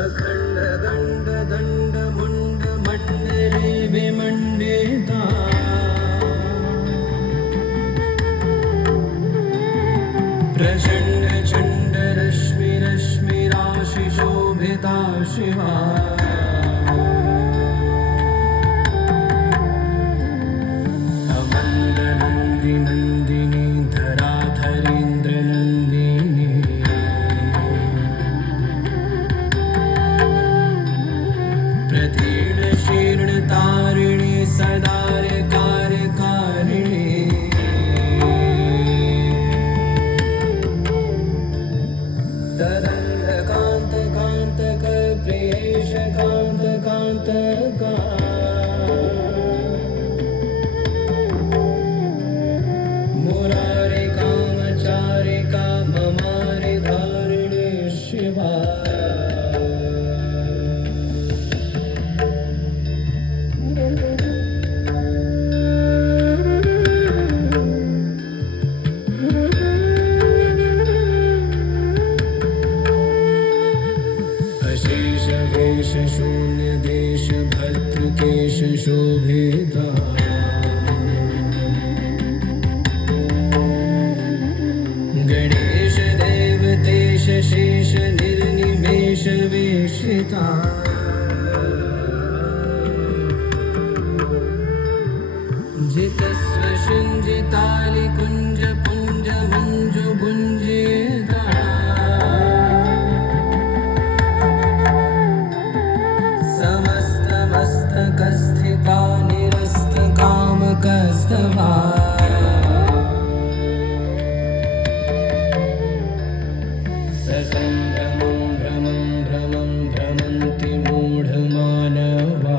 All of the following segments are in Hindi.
अखंड दंड दंड मुंड मंडली विमंडिता प्रचंड चंड रश्मि रश्मि राशि शोभिता शिवा अमंद नंदी नंदिनी धराधरेन्द्र नंदिनी प्रतीर्ण शीर्ण तारिणी सदार कार्यकारिणी तरंग कांत कांतक प्रियेश कांत कांतका मुरारी कामचारिका ममारी धारिणी शिवा अशेष वेश शून्य देश भद्रकेश शोभिता गणेश देवतेश शेष निर्निमेष वेशिता जितस्व शुंजितालि कुंज पुंज मंजु भुंजिता समस्त मस्तकस्थिता निरस्त कामकस्तवा ससंभ्रमं भ्रमं भ्रमं भ्रमन्ति मूढमानवा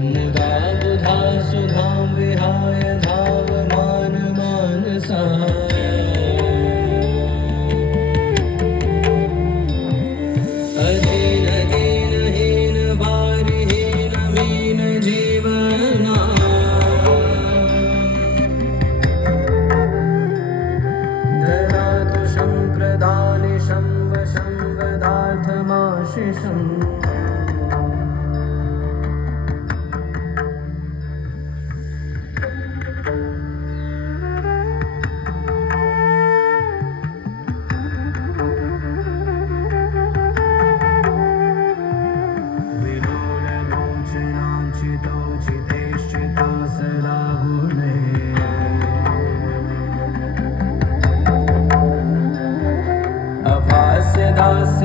मुदा बुधा सुधां विहाय धावमान मानसा अधीन दीन हीन वारिहीन मीन जीवना ददातु शंप्रदानिशं वशं वदार्थमाशिषम् चितेश्चिता सदा गुणे अभास्य दास्य